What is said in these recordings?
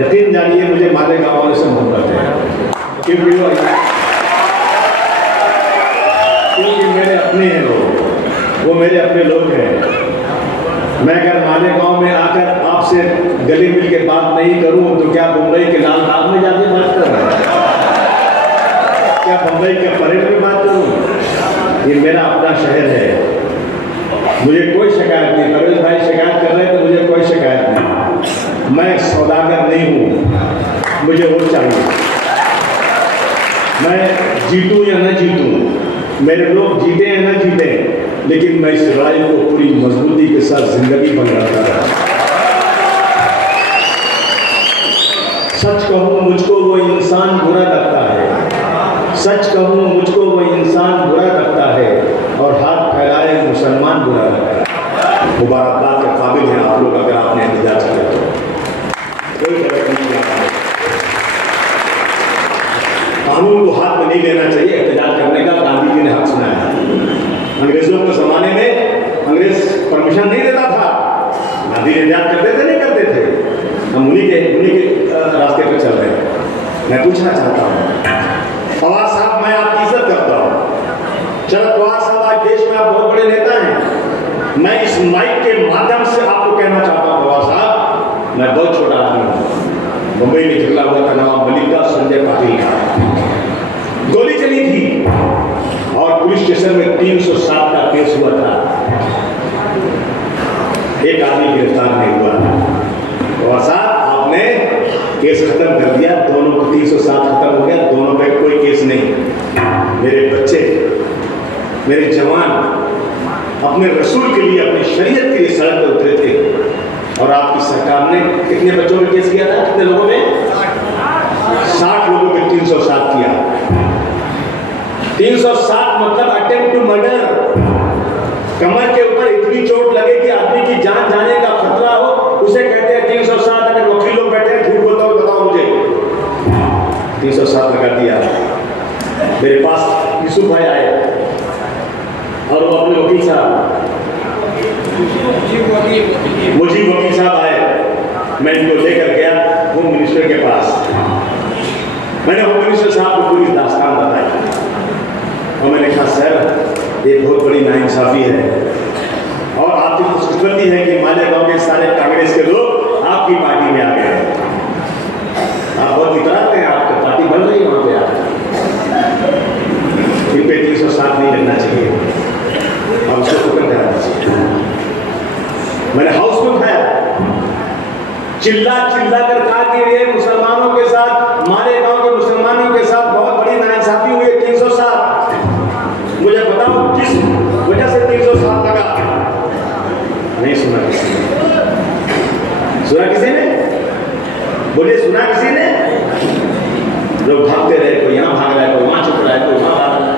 यकीन जानिए मुझे मालेगांव वाले से मोहब्बत है, क्योंकि मेरे अपने हैं वो मेरे अपने लोग हैं। मैं अगर मालेगांव में आकर आपसे गले मिल के बात नहीं करूं तो क्या मुंबई के लाल बाग में जाके बात करूं, क्या मुंबई के परेड में बात करूं? ये मेरा अपना शहर है, मुझे कोई शिकायत नहीं। परवेज भाई शिकायत कर रहे हैं तो मुझे कोई शिकायत नहीं। मैं सौदागर नहीं हूं, मुझे वो चाहिए। मैं जीतूं या न जीतूं, मेरे लोग जीते या न जीते, लेकिन मैं इस लड़ाई को पूरी मजबूती के साथ जिंदगी भर लड़ता रहा। सच कहूं मुझको वो इंसान बुरा लगता है, सच कहूं मुझको वो इंसान बुरा लगता है, और हाथ फैलाए मुसलमान बुरा लगता है। मुबारकबाद के काबिल हैं आप लोग अगर आपने एहतजाज किया तो, कोई गलत नहीं किया। कानून को हाथ में नहीं लेना चाहिए एहतजाज करने का, गांधी जी ने हक सुनाया। अंग्रेजों के जमाने में अंग्रेज परमिशन नहीं देता था, गांधी एहतजाज करते थे नहीं करते थे, हम उन्हीं के रास्ते पर चल रहे हैं। मैं पूछना चाहता हूँ पवार साहब, मैं आपकी इज्जत करता हूँ, शरद पवार साहब आज देश में आप बहुत बड़े नेता हैं। मैं इस माइक के माध्यम से आपको कहना चाहता हूँ पवार साहब, मैं बहुत छोटा आदमी हूँ। मुंबई में झगड़ा हुआ था नवाब मलिक का, संजय पाटिल का, गोली चली थी और पुलिस स्टेशन में 307 का केस हुआ था, एक आदमी गिरफ्तार नहीं हुआ। और साहब आपने केस खत्म कर दिया, दोनों को 307 खत्म हो गया, दोनों पे कोई केस नहीं। मेरे बच्चे, मेरे जवान अपने रसूल के लिए, अपनी शरीयत के लिए सड़क पर उतरे थे, और आपकी सरकार ने कितने बच्चों पे केस किया था? कितने लोगों में? 60 लोगों पे 307 किया। 307 मतलब अटेम्प्ट टू मर्डर। कमर के ऊपर इतनी चोट लगे कि आदमी की जान जाने का खतरा हो, उसे कहते हैं 307। अगर वकील लोग बैठे हैं, झूठ बताओ मुझे, 307 लगा दिया। मेरे पास यूसुफ भाई आए और वो अपने वकील साहब, मुजीब वकील साहब आए, मैं इनको लेकर गया होम मिनिस्टर के पास। मैंने होम मिनिस्टर साहब को पूरी दास्तान बताई और मैंने कहा सर ये बहुत बड़ी नाइंसाफी है, और आपकी खुशकिस्मती है कि मालेगांव के सारे कांग्रेस के लोग आपकी पार्टी में आ गए हैं। आप बहुत इतराते हैं, आपकी पार्टी बन रही है वहां पे, आप इन पे 307 नहीं लगना चाहिए, और उसको खत्म कराना चाहिए। मैंने हाउस में उठाया, चिल्ला कर कहा कि ये मुसलमानों के साथ, मालेगांव के मुसलमानों के साथ बहुत बड़ी नाइंसाफी हुई है। 307 मुझे बताओ किस वजह से 307 लगा? नहीं सुना किसी ने। सुना किसी ने? बोलिए सुना किसी ने? लोग भागते रहे, कोई यहाँ भाग रहा है, कोई वहां छुप रहा है, कोई वहां भाग रहा है,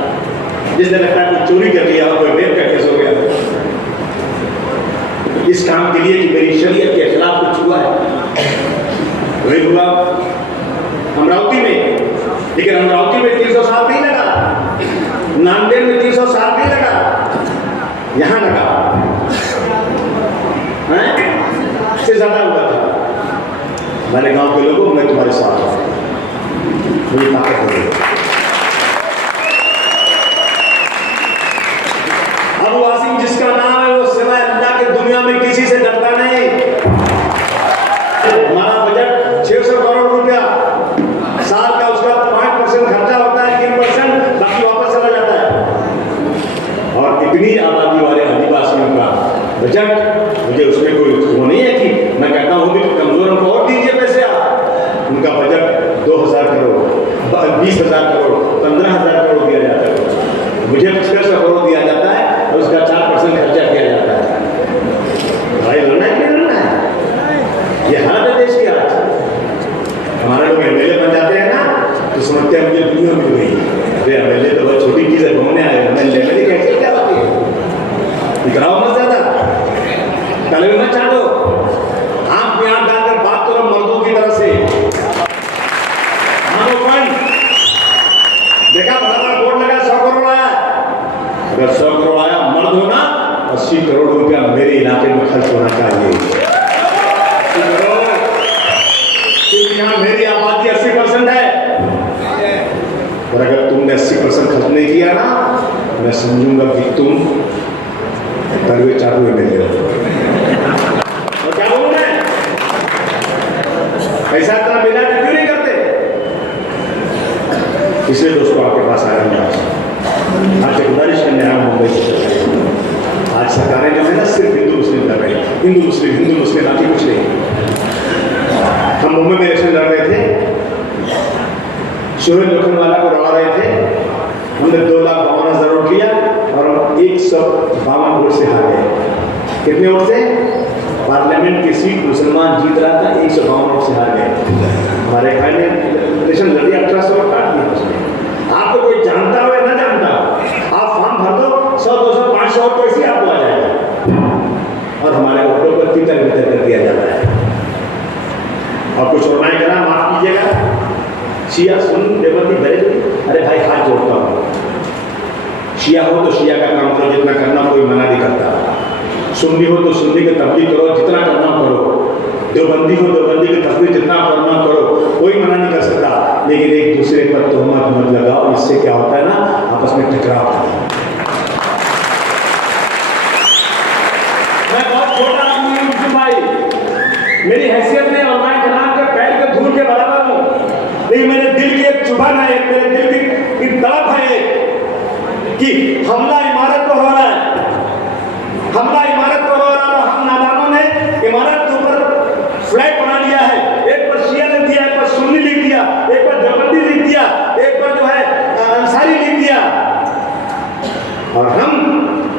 जिसने लगता है कोई चोरी कर लिया, कोई रेप का केस हो गया इस काम के लिए कि मेरी शरीयत के खिलाफ कुछ हुआ है। वही हुआ अमरावती में, लेकिन अमरावती में 307 नहीं लगा, नांदेड़ में 307 नहीं लगा, यहां लगा से ज्यादा हुआ था। मैंने गांव के लोगों, मैं तुम्हारे साथ हूं, मुझे ताकत हो। अबू आसिम जिसका नाम है, वो सिवाय अल्लाह के दुनिया में किसी से डरता नहीं। हमारा बजट 600 करोड़ रुपया साल का, उसका 5% खर्चा होता है, 3% बाकी वापस चला जाता है। और इतनी आबादी वाले आदिवासियों का बजट, मुझे उसमें कोई वो नहीं है कि मैं कहता हूँ भी कमजोरों को और दीजिए पैसे आप। उनका बजट 2000 करोड़, 20,000 करोड़, 15,000 करोड़ दिया जाता है, मुझे 600 करोड़ दिया जाता है, और उसका 4% खर्चा किया जाता है। भाई लड़ना है कि नहीं लड़ना है? ये हालत है देश की आज। हमारे लोग एमएलए बन जाते हैं ना तो समझते हैं मुझे दुनिया मिल गई। अरे एमएलए तो बहुत छोटी चीज है, घूमने आए, एमएलए कैसे क्या बात है? इतराओ मत ज्यादा, कल मत चाटो, आंख में आंख डालकर बात करो मर्दों की तरह से। देखा बड़ा बड़ा बोर्ड लगा 100 करोड़ आया, अगर 100 करोड़ आया, मर्द होना 80 करोड़ रुपया मेरे इलाके में खर्च होना चाहिए। और अगर तुमने 80% खर्च नहीं किया ना, मैं समझूंगा कि तुम तलवे चाटुए में हो। और क्या बोलूं मैं, पैसा इतना मिला तो क्यों नहीं करते? इसलिए दोस्तों आपके पास आया हूं। आज गुजारिश करने आया हूं मुंबई से। आज सरकारें जो है ना सिर्फ हिंदू मुस्लिम कर रही है, हिंदू मुस्लिम बाकी कुछ नहीं। हम मुंबई में इलेक्शन लड़ रहे थे, सुरेंद्र लोखंडवाला को लड़ा रहे थे, हमने 2,52,000 वोट लिया और हम 152 वोट से हार गए। कितने वोट से? पार्लियामेंट की सीट मुसलमान जीत रहा था, 152 वोट से हार गए। हमारे भाई ने इलेक्शन लड़ी, 1800 वोट काट दिया उसने। आपको कोई जानता हो या ना जानता हो, आप फॉर्म भर दो, 100, 200, 500 वोट पैसे आपको आ जाएगा और हमारे वोटों को तितर बितर कर दिया जाता है। और कुछ और नहीं करा, माफ कीजिएगा, शिया सुन्नी देवबंदी बरेलवी, अरे भाई हाथ जोड़ता हूँ, शिया हो तो शिया का काम करो, जितना करना कोई मना नहीं करता। सुन्नी हो तो सुन्नी की तबलीग करो, जितना करना करो। देवबंदी हो, देवबंदी की तबलीग जितना करना करो, कोई मना नहीं कर सकता। लेकिन एक दूसरे पर तोहमत मत लगाओ, इससे क्या होता है ना, आपस में टकराव होता है। मैं बहुत छोटा आदमी हूँ भाई, मेरी हैसियत में और मैं जनाब के पैर के धूल के बराबर हूँ, लेकिन मेरे दिल की एक चुभन है, मेरे दिल की तड़प है कि हमला इमारत पर हो रहा है, हमला इमारत पर हो रहा है और हम नादानों ने इमारत के ऊपर फ्लैग बना लिया है। एक पर शिया लिख दिया, एक पर सुन्नी लिख दिया, एक पर देवबंदी लिख दिया, एक पर जो है अंसारी लिख दिया। और हम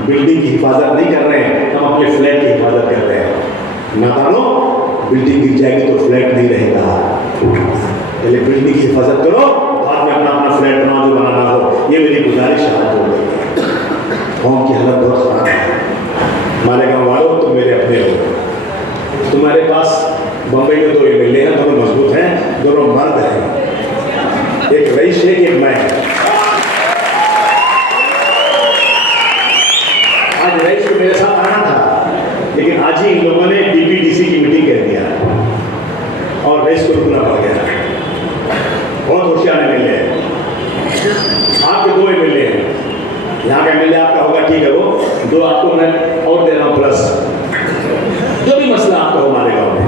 बिल्डिंग की हिफाजत नहीं कर रहे हैं, हम अपने फ्लैग की हिफाजत कर रहे हैं। नादानों, बिल्डिंग गिर जाएगी तो फ्लैग नहीं रहेगा। पहले बिल्डिंग की हिफाजत करो, बाद में अपना अपना फ्लैट बनाओ जो बनाना हो। ये मेरी गुजारिश है। गाँव की हालत बहुत खराब है। हमारे गाँव वालों, तुम मेरे अपने हो। तुम्हारे पास बम्बई में 2 MLA हैं, दोनों मजबूत हैं, दोनों मर्द हैं, एक रईस है, एक मैं। आज रईस को मेरे साथ आना था, लेकिन आज ही इन लोगों ने DPDC की मीटिंग कर दिया और रईस को रुकना पड़ गया। बहुत होशियार MLA है। आपके 2 MLA हैं, यहाँ का MLA आपका होगा, ठीक है, वो 2 आपको मैं और दे रहा हूँ प्लस। जो भी मसला आपका हो हमारे गाँव में,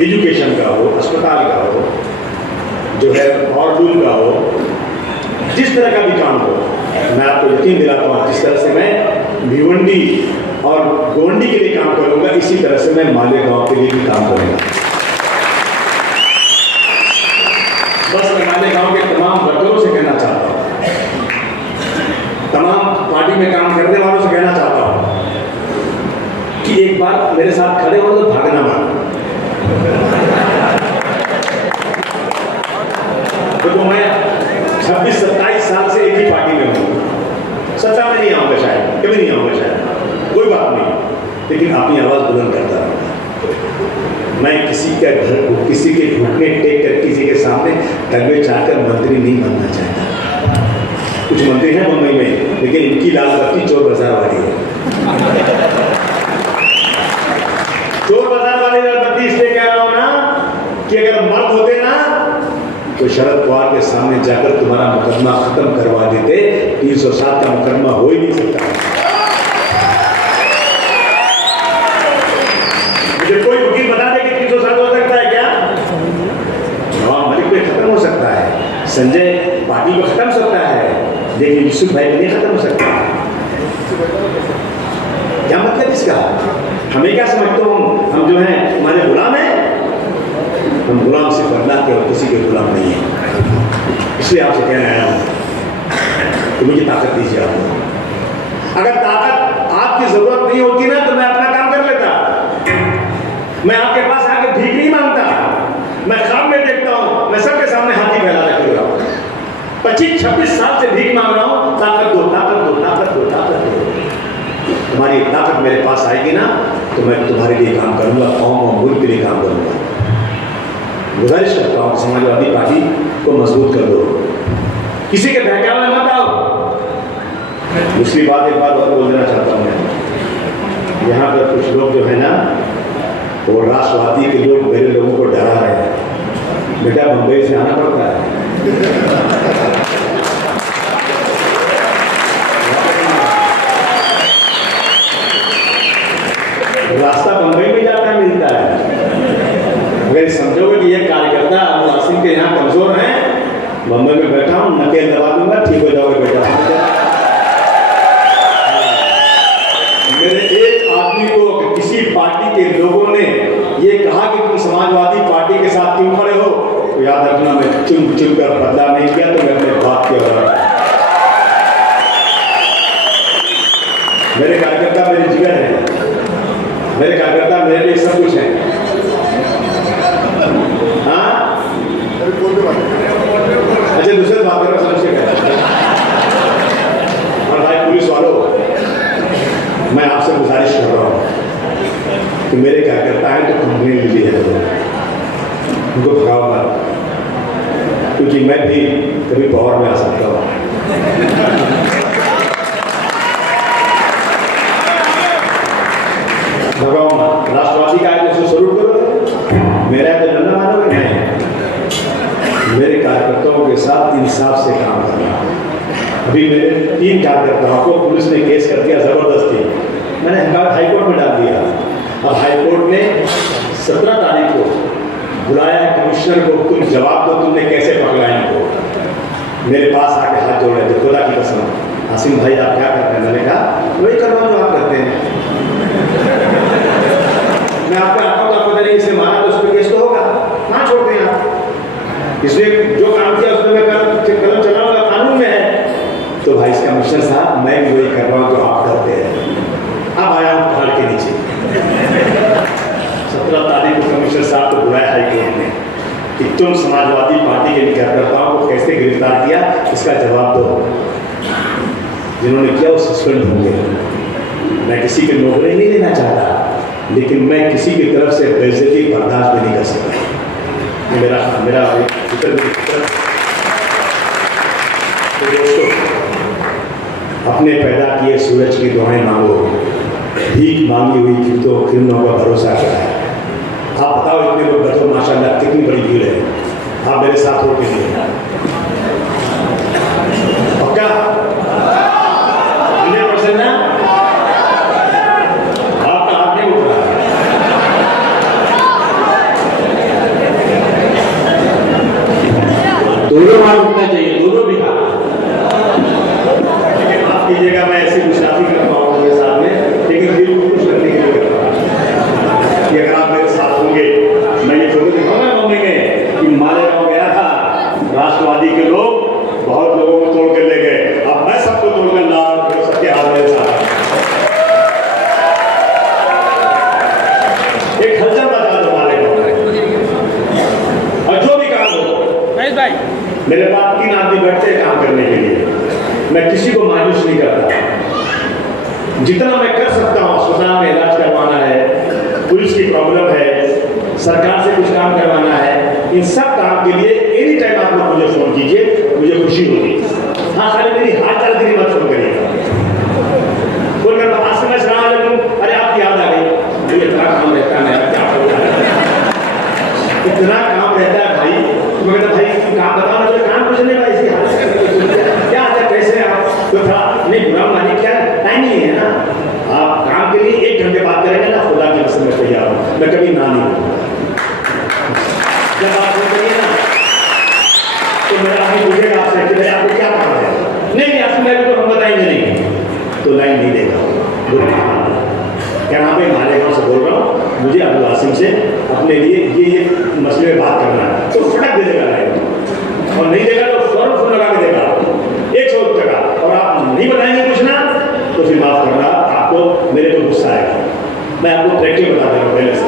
एजुकेशन का हो, अस्पताल का हो, जो है और दूर का हो, जिस तरह का भी काम हो, मैं आपको यकीन दिलाता हूँ जिस तरह से मैं भिवंडी और गोंडी के लिए काम करूँगा, इसी तरह से मैं मालेगांव के लिए भी काम करूँगा। बस मैं मालेगांव के तमाम वर्करों से कहना चाहता हूँ, तमाम पार्टी में काम करने वालों से कहना चाहता हूँ कि एक बार मेरे साथ खड़े हो तो भागना मत। तो मैं 26-27 साल से एक ही पार्टी में हूँ। सत्ता में नहीं आऊँगा शायद, कभी नहीं आऊँगा शायद, कोई बात नहीं, लेकिन अपनी आवाज़ बुलंद करता रहूँगा। मैं किसी का घर, किसी के घुटने टेक कर किसी के सामने तलवे चाहकर मंत्री नहीं बनना चाहता। कुछ मंत्री हैं मुंबई में, लेकिन इनकी लाल बत्ती चोर बाजार वाली है। चोर बाजार वाली लाल बत्ती इसलिए कह रहा हूं ना कि अगर मर्द होते ना तो शरद पवार के सामने जाकर तुम्हारा मुकदमा खत्म करवा देते। 307 का मुकदमा हो ही नहीं सकता। मुझे कोई वकील बता दे कि 307 हो सकता है क्या? नवाब मलिक पे खत्म हो सकता है, संजय पाटिल को खत्म हो सकता है, लेकिन यूसुफ भाई नहीं खत्म हो सकता। क्या मतलब इसका? हमें क्या समझते हो हम जो हैं हमारे गुलाम हैं? हम गुलाम सिर्फ अल्लाह के और किसी के गुलाम नहीं है। इसलिए आपसे कहना आया हूं कि मुझे ताकत दीजिए आप। अगर ताकत आपकी जरूरत नहीं होती ना तो मैं अपना काम कर लेता। मैं आपके पास आके भीख नहीं मांगता, मैं ख्वाब में देखता हूं, मैं सबके सामने हाथी फैला रखूंगा। 25-26 साल से भीख मांग रहा हूं, ताकत दो, ताकत दो, ताकत दो, ताकत दो। तुम्हारी ताकत मेरे पास आएगी ना तो मैं तुम्हारे लिए काम करूंगा, कौम और मुल्क के लिए काम करूंगा। गुजारिश करता हूँ समाजवादी पार्टी को मजबूत कर दो, किसी के बहकावे में मत आओ। दूसरी बात, एक बात और बोल देना चाहता हूँ मैं, यहाँ पर कुछ लोग जो है ना वो राष्ट्रवादी के लोग मेरे लोगों को डरा रहे हैं। बेटा बम्बई से आना पड़ता है। ये सब कुछ है। हाँ अच्छा दूसरे बात करो समझ के। और भाई पुलिस वालों, मैं आपसे गुजारिश कर रहा हूँ कि मेरे कार्यकर्ता हैं तो कंप्लेन मिली है उनको भगाओ मत, क्योंकि मैं भी कभी पावर में आ सकता हूँ। भगाओ मत, राष्ट्रवादी का है तो उसको सलूट करो, मेरा है तो डंडा मारोगे नहीं। मेरे कार्यकर्ताओं के साथ इंसाफ से काम करना। अभी मेरे 3 कार्यकर्ताओं को पुलिस ने केस कर दिया जबरदस्ती, मैंने हाईकोर्ट में डाल दिया। अब हाईकोर्ट ने 17 तारीख को बुलाया है कमिश्नर को, तुम जवाब दो तुमने कैसे पकड़ा इनको। मेरे पास आके हाथ जोड़ रहे थे, खुदा की कसम आसिम भाई आप क्या करते हैं? मैंने कहा वही कर रहा हूँ जो आप करते हैं। मैं आपको आता हूँ तो आपको तरीके से मारा तो उस पर केस तो होगा, कहाँ छोड़ते हैं आप? इसलिए जो काम किया उसमें मैं कलम चलाऊंगा, कानून में है। तो भाई कमिश्नर साहब मैं भी वही कर रहा हूँ जो आप करते हैं। अब आया हूँ पहाड़ के नीचे। 17 तारीख को कमिश्नर साहब को बुलाया हाईकोर्ट ने कि तुम समाजवादी पार्टी के कार्यकर्ताओं को कैसे गिरफ्तार किया, इसका जवाब दो। जिन्होंने किया वो सस्पेंड होंगे। मैं किसी की नौकरी नहीं लेना चाहता, लेकिन मैं किसी की तरफ से बेइज्जती बर्दाश्त भी नहीं कर सकता। मेरा तो दोस्तों, अपने पैदा किए सूरज की दुआएं मांगो, भीख मांगी हुई किरणों का भरोसा क्या है। आप बताओ इतने लोग बैठो माशाल्लाह कितनी बड़ी भीड़ है, आप मेरे साथ हो के लिए पक्का 100% ना? आपका हाथ नहीं उठ रहा। दोनों हाथ उठना चाहिए, दोनों भी हाथ। माफ कीजिएगा मैं ऐसी गुस्ताखी कर पाऊँ मेरे साथ में, लेकिन दिल को खुश करने के लिए कर रहा हूँ कि अगर आप मेरे साथ होंगे मैं ये फोटो दिखाऊंगा मम्मी में कि मालेगांव गया था, राष्ट्रवादी के लोग बहुत लोगों को तोड़ कर ले गए, अब मैं सबको तोड़कर ला सबके हाथ मेरे साथ। एक हलचल बता दो मालेगांव में, और जो भी काम हो भाई मेरे पास 3 आदमी बैठते हैं काम करने के लिए। मैं किसी को मायूस नहीं करता, जितना मैं कर सकता हूँ। अस्पताल में इलाज करवाना है, पुलिस की प्रॉब्लम है, सरकार से कुछ काम करवाना है, इन सब काम के लिए एनी टाइम आप लोग मुझे फोन कीजिए, मुझे खुशी होगी। हाँ खाली मेरी हाथ चल दी मत फोन करिएगा। फोन कर आज समझ रहा हूँ, अरे आपकी याद आ गई, मुझे इतना काम रहता है, क्या इतना काम रहता है भाई। तो मैं कहता भाई काम बताओ ना, काम कुछ नहीं भाई, इसी हाथ क्या आता है, कैसे आप तो था नहीं बुरा मानिए, क्या टाइम नहीं है ना। आप काम के लिए 1 घंटे बात करेंगे ना, खुदा की कसम मैं तैयार हूँ, मैं कभी ना नहीं हूँ। जब आप करिए ना तो मेरा आदमी पूछेगा आपसे कि भाई आपको क्या काम है, नहीं आपसे मैं तो हम बताएंगे नहीं, तो लाइन नहीं देगा। क्या नाम है, मालेगांव से बोल रहा हूँ, मुझे अब्दुल आसिम से अपने लिए ये मसले में बात करना है, तो फटक दे देगा लाइन, और नहीं देगा तो फौरन फोन लगा के देगा 100 टका। और आप नहीं बताएंगे कुछ ना तो फिर माफ करना, आपको मेरे को गुस्सा आएगा। मैं आपको प्रैक्टिकल बता दे रहा हूँ पहले से।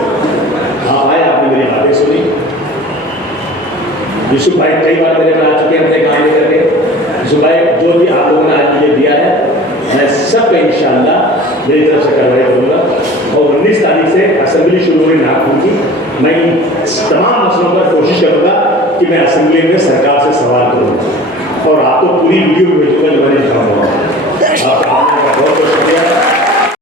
आप आए, आपने मेरी बातें सुनी। यूसुफ भाई कई बार मेरे पर आ चुके हैं अपने काम लेकर के। यूसुफ भाई जो भी आप लोगों ने आज मुझे दिया है, मैं सबका इंशाअल्लाह मेरी तरफ से कार्रवाई करूँगा। और 19 तारीख से असेंबली शुरू हुई नागपुर की, मैं इन तमाम मसलों पर कोशिश करूँगा कि मैं असेंबली में सरकार से सवाल करूँ, और आपको पूरी वीडियो